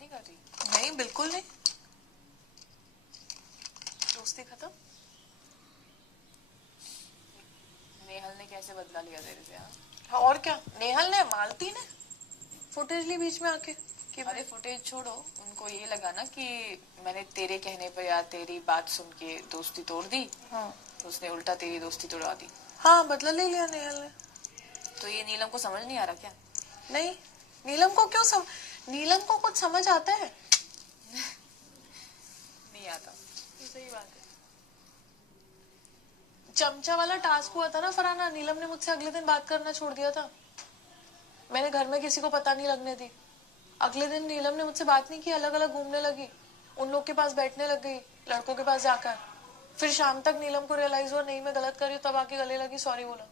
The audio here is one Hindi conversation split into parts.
नहीं कर रही? नहीं, बिल्कुल नहीं। दोस्ती खत्म। नेहल ने कैसे बदला लिया तेरे से? हाँ और क्या, नेहल ने, मालती ने फुटेज ली बीच में आके कि अरे फुटेज छोड़ो, उनको ये लगा ना कि मैंने तेरे कहने पर या तेरी बात सुन के दोस्ती तोड़ दी। हाँ तो उसने उल्टा तेरी दोस्ती तोड़ा दी। हाँ, बदला ले लिया नेहल ने। तो ये नीलम को समझ नहीं आ रहा क्या? नहीं, नीलम को क्यों नीलम को कुछ समझ आता है? नहीं आता। सही बात है। चमचा वाला टास्क हुआ था ना फरहाना, नीलम ने मुझसे अगले दिन बात करना छोड़ दिया था। मैंने घर में किसी को पता नहीं लगने दी। अगले दिन नीलम ने मुझसे बात नहीं की, अलग अलग घूमने लगी, उन लोग के पास बैठने लग गई, लड़कों के पास जाकर। फिर शाम तक नीलम को रियलाइज हुआ नहीं मैं गलत कर रही हूँ, तब आके गले लगी, सॉरी बोला।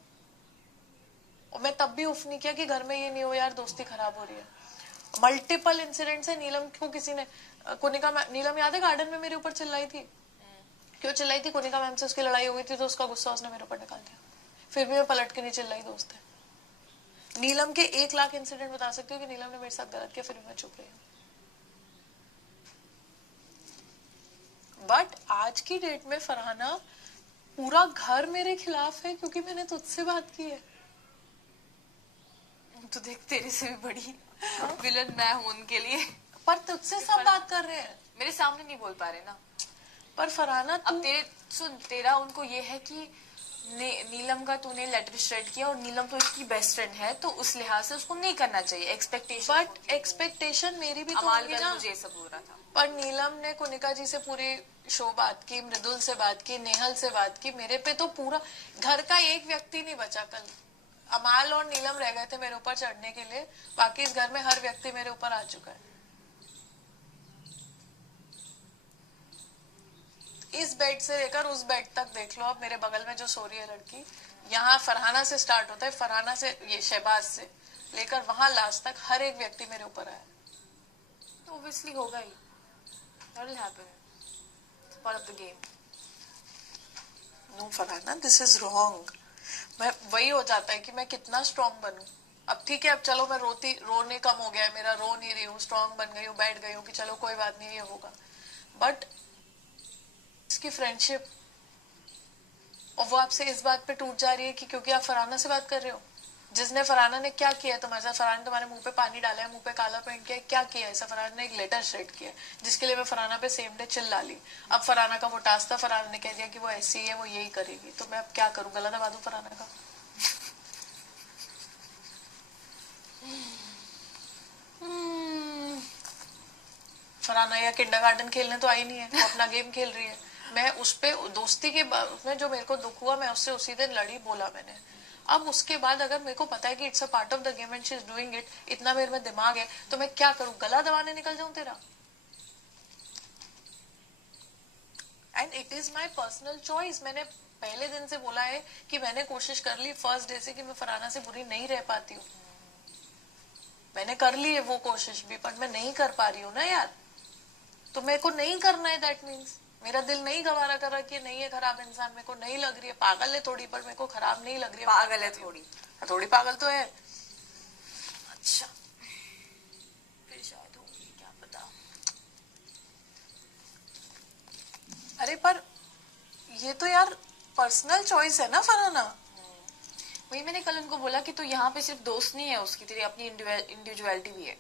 और मैं तब भी उफ नहीं किया कि घर में ये नहीं हो यार, दोस्ती खराब हो रही है। मल्टीपल इंसिडेंट्स है। नीलम को किसी ने, कोनिका, नीलम याद है गार्डन में मेरे ऊपर चिल्लाई थी? क्यों चिल्लाई थी? कोनिका मैम से उसकी लड़ाई हो गई थी तो उसका गुस्सा उसने मेरे ऊपर निकाल दिया। फिर भी मैं पलट के नहीं चिल्लाई, दोस्त है। नीलम के 1 लाख इंसिडेंट बता सकती हूँ कि नीलम ने मेरे साथ गलत किया, फिर भी मैं चुप रही हूँ। बट आज की डेट में फरहाना, पूरा घर मेरे खिलाफ है क्योंकि मैंने तुझसे बात की है। तो देख, तेरे से भी बड़ी विलन मैं हूं उनके लिए। पर तुझसे सब बात कर रहे हैं, मेरे सामने नहीं बोल पा रहे ना। पर फरहाना अब तेरा उनको ये है कि नीलम का तूने लेटर श्रेड किया और नीलम तो इसकी बेस्ट फ्रेंड है, तो उस लिहाज से उसको नहीं करना चाहिए। एक्सपेक्टेशन, बट एक्सपेक्टेशन मेरी भी तो होगी ना। मुझे सब हो रहा था। पर नीलम ने कोनिका जी से पूरी शो बात की, मृदुल से बात की, नेहल से बात की, मेरे पे तो पूरा घर का एक व्यक्ति नहीं बचा। कल अमाल और नीलम रह गए थे मेरे ऊपर चढ़ने के लिए, बाकी इस घर में हर व्यक्ति मेरे ऊपर आ चुका है। इस बेड से लेकर उस बेड तक देख लो, अब मेरे बगल में जो सो रही है लड़की, यहाँ फरहाना से स्टार्ट होता है, फरहाना से ये शहबाज से लेकर वहां लास्ट तक हर एक व्यक्ति मेरे ऊपर आया। तो ऑब्वियसली होगा ही, that will happen, it's part of the game. No Farhana, this is wrong. मैं वही हो जाता है कि मैं कितना स्ट्रांग बनूं। अब ठीक है, अब चलो मैं रोने कम हो गया है मेरा, रो नहीं रही हूँ, स्ट्रांग बन गई हूँ, बैठ गई हूँ कि चलो कोई बात नहीं, ये होगा। बट इसकी फ्रेंडशिप, और वो आपसे इस बात पे टूट जा रही है कि क्योंकि आप फरहाना से बात कर रहे हो। जिसने, फरहाना ने क्या किया है तुम्हारे साथ? फरहाना ने तुम्हारे मुंह पे पानी डाला है, मुंह पे काला पेंट किया है, क्या किया है ऐसा? फरहाना ने एक लेटर श्रेड किया है जिसके लिए मैं फरहाना पे सेम डे चिल्ला ली। अब फरहाना का वो टास्क था, फरहाना ने कह दिया कि वो ऐसी है, वो यही करेगी, तो मैं अब क्या करूं? गला दबा दूं फरहाना का? फरहाना या किंडरगार्टन खेलने तो आई नहीं है, वो अपना गेम खेल रही है। मैं उस पे दोस्ती के में जो मेरे को दुख हुआ, मैं उससे उसी दिन लड़ी, बोला मैंने। अब उसके बाद अगर मेरे को पता है कि it's a part of the game and she is doing it, इतना मेरे में दिमाग है, तो मैं क्या करूं? गला दबाने निकल जाऊं तेरा? And it is my personal choice. मैंने पहले दिन से बोला है कि मैंने कोशिश कर ली फर्स्ट डे से कि मैं फरहाना से बुरी नहीं रह पाती हूँ। मैंने कर ली है वो कोशिश भी, पर मैं नहीं कर पा रही हूँ ना यार। तो मेरे को नहीं करना है, दैट मीन्स मेरा दिल नहीं गवारा कर रहा कि नहीं है खराब इंसान, मेरे को नहीं लग रही है, पागल है थोड़ी, पर मेरे को खराब नहीं लग रही है। पागल है थोड़ी, थोड़ी पागल तो है। अच्छा, फिर शायद होगी, क्या पता। अरे पर ये तो यार पर्सनल चॉइस है ना फरहाना। वही मैंने कल उनको बोला कि तू यहाँ पे सिर्फ दोस्त नहीं है उसकी, तेरी अपनी इंडिविजुअलिटी भी है।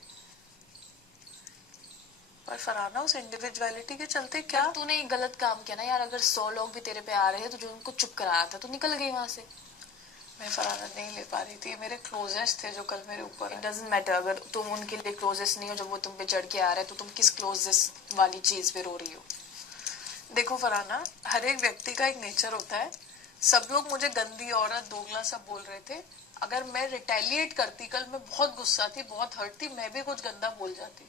पर फरहाना, उस इंडिविजुअलिटी के चलते क्या तूने एक गलत काम किया ना यार। अगर 100 लोग भी तेरे पे आ रहे हैं तो जो उनको चुप कराना था, तो निकल गई वहां से। मैं फरहाना नहीं ले पा रही थी, मेरे क्लोजेस्ट थे जो कल मेरे ऊपर। इट डजंट मैटर, अगर तुम उनके लिए क्लोजेस्ट नहीं हो, जब वो तुम पे चढ़ के आ रहे हैं, तो तुम किस क्लोजेस्ट वाली चीज पे रो रही हो? देखो फरहाना, हर एक व्यक्ति का एक नेचर होता है। सब लोग मुझे गंदी औरत, दोगला सब बोल रहे थे। अगर मैं रिटेलिएट करती, कल मैं बहुत गुस्सा थी, बहुत हर्ट थी, मैं भी कुछ गंदा बोल जाती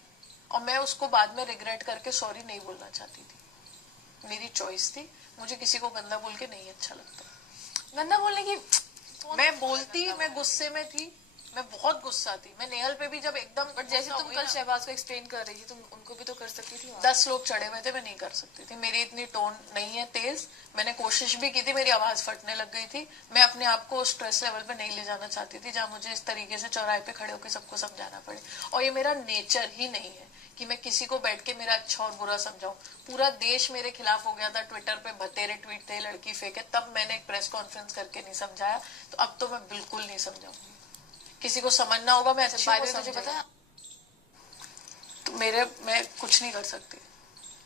और मैं उसको बाद में रिग्रेट करके सॉरी नहीं बोलना चाहती थी। मेरी चॉइस थी, मुझे किसी को गंदा बोल के नहीं अच्छा लगता। गंदा बोलने की मैं बोलती, मैं गुस्से में थी, मैं बहुत गुस्सा थी। मैं नेहल पे भी जब एकदम, बट जैसे तुम कल शहबाज को एक्सप्लेन कर रही थी, तुम उनको भी तो कर सकती थी। 10 लोग चढ़े हुए थे, मैं नहीं कर सकती थी। मेरी इतनी टोन नहीं है तेज। मैंने कोशिश भी की थी, मेरी आवाज फटने लग गई थी। मैं अपने आप को स्ट्रेस लेवल पे नहीं ले जाना चाहती थी जहां मुझे इस तरीके से चौराहे पे खड़े होकर सबको समझाना पड़े। और ये मेरा नेचर ही नहीं है कि मैं किसी को बैठ के मेरा अच्छा और बुरा समझाऊं। पूरा देश मेरे खिलाफ हो गया था, ट्विटर पे भतेरे ट्वीट थे, लड़की फेंके, तब मैंने एक प्रेस कॉन्फ्रेंस करके नहीं समझाया। तो अब तो मैं बिल्कुल नहीं समझाऊंगी। किसी को समझना होगा मैं अच्छे बाय को द वे, तुझे पता समझाऊंगी। है, तो मैं कुछ नहीं कर सकती।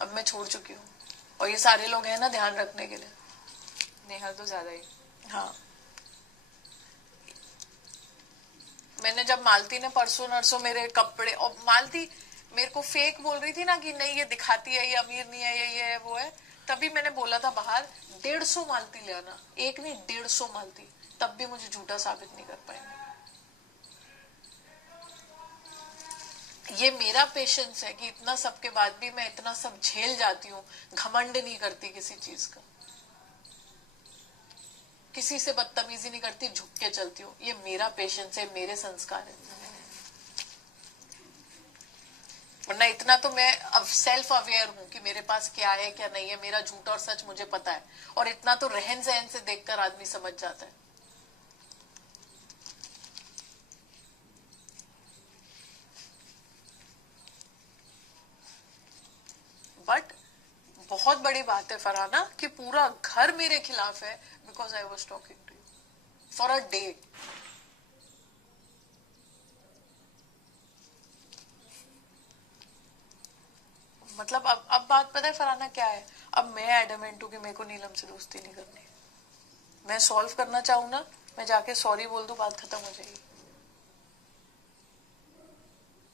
अब मैं छोड़ चुकी हूँ, और ये सारे लोग हैं ना ध्यान रखने के लिए। नेहल तो ज्यादा ही। हाँ, मैंने जब मालती ने परसों नरसों मेरे कपड़े, और मालती मेरे को फेक बोल रही थी ना कि नहीं ये दिखाती है, ये अमीर नहीं है, ये है वो है, तभी मैंने बोला था बाहर 150 मालती ले आना, एक नहीं 150 मालती, तब भी मुझे झूठा साबित नहीं कर पाएंगे। ये मेरा पेशेंस है कि इतना सब के बाद भी मैं इतना सब झेल जाती हूँ, घमंड नहीं करती किसी चीज का, किसी से बदतमीजी नहीं करती, झुक के चलती हूँ। ये मेरा पेशेंस है, मेरे संस्कार है। वरना इतना तो मैं अब सेल्फ अवेयर हूँ कि मेरे पास क्या है क्या नहीं है, मेरा झूठ और सच मुझे पता है, और इतना तो रहन सहन से देखकर आदमी समझ जाता है। बट बहुत बड़ी बात है फरहाना कि पूरा घर मेरे खिलाफ है, because I was talking to you for a day. मतलब अब बात पता है फरहाना क्या है, अब मैं एडमेंट हूं कि मेरे को नीलम से दोस्ती नहीं करनी। मैं सॉल्व करना चाहूँ ना, मैं जाके सॉरी बोल दूं, बात खत्म हो जाएगी।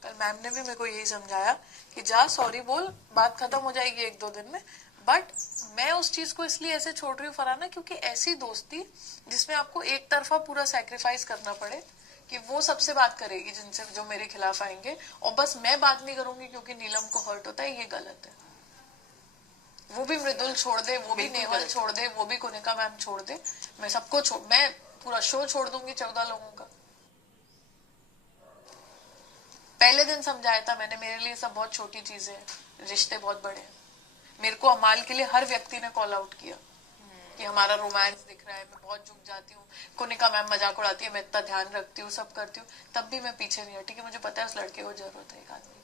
कल मैम ने भी मेरे को यही समझाया कि जा सॉरी बोल, बात खत्म हो जाएगी 1-2 दिन में। बट मैं उस चीज को इसलिए ऐसे छोड़ रही हूँ फरहाना, क्योंकि ऐसी दोस्ती जिसमें आपको एक तरफा पूरा सैक्रिफाइस करना पड़े कि वो सबसे बात करेगी जिनसे जो मेरे खिलाफ आएंगे, और बस मैं बात नहीं करूंगी क्योंकि नीलम को हर्ट होता है, ये गलत है। वो भी मृदुल छोड़ दे, वो भी नेवल छोड़ दे, वो भी कुनिका मैम छोड़ दे, मैं सबको छोड़, मैं पूरा शो छोड़ दूंगी 14 लोगों का। पहले दिन समझाया था मैंने, मेरे लिए सब बहुत छोटी चीजें हैं, रिश्ते बहुत बड़े हैं। मेरे को अमाल के लिए हर व्यक्ति ने कॉल आउट किया कि हमारा रोमांस दिख रहा है, मैं बहुत झुक जाती हूँ, कुनिका मैम मजाक उड़ाती है, मैं इतना ध्यान रखती हूँ, सब करती हूँ, तब भी मैं पीछे नहीं हटी कि मुझे पता है उस लड़के को जरूरत है एक आदमी।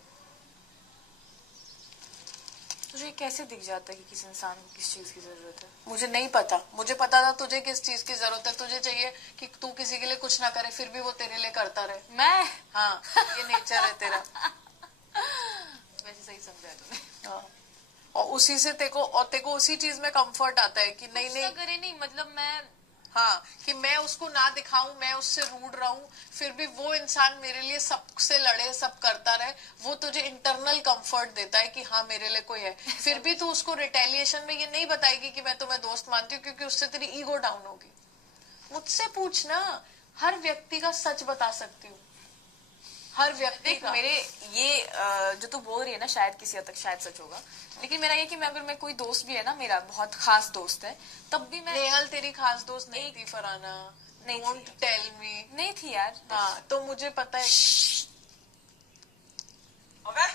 तुझे कैसे दिख जाता है कि किसी इंसान को किस चीज की जरूरत है? मुझे नहीं पता, मुझे पता था तुझे किस चीज की जरूरत है। तुझे चाहिए कि तू किसी के लिए कुछ ना करे, फिर भी वो तेरे लिए करता रहे। मैं हाँ, ये नेचर है तेरा। वैसे सही समझा है तूने। हाँ, और उसी से तेको उसी चीज में कंफर्ट आता है कि नहीं नहीं करे नहीं, मतलब मैं, हाँ, कि मैं उसको ना दिखाऊं, मैं उससे रूड रहूं, फिर भी वो इंसान मेरे लिए सबसे लड़े, सब करता रहे, वो तुझे इंटरनल कंफर्ट देता है कि हाँ मेरे लिए कोई है। फिर भी तू उसको रिटेलिएशन में ये नहीं बताएगी कि मैं तुम्हें दोस्त मानती हूँ, क्योंकि उससे तेरी ईगो डाउन होगी। मुझसे पूछना, हर व्यक्ति का सच बता सकती हूँ, हर व्यक्ति देख का। मेरे ये जो तू बोल रही है ना, शायद किसी हद तक शायद सच होगा, लेकिन मेरा ये कि मैं, अगर मैं कोई दोस्त भी है ना, मेरा बहुत खास दोस्त है, तब भी मैं, नेहल तेरी खास दोस्त नहीं थी फरहाना, नहीं डोंट टेल मी। नहीं थी यार। हाँ, तो मुझे पता है। ओके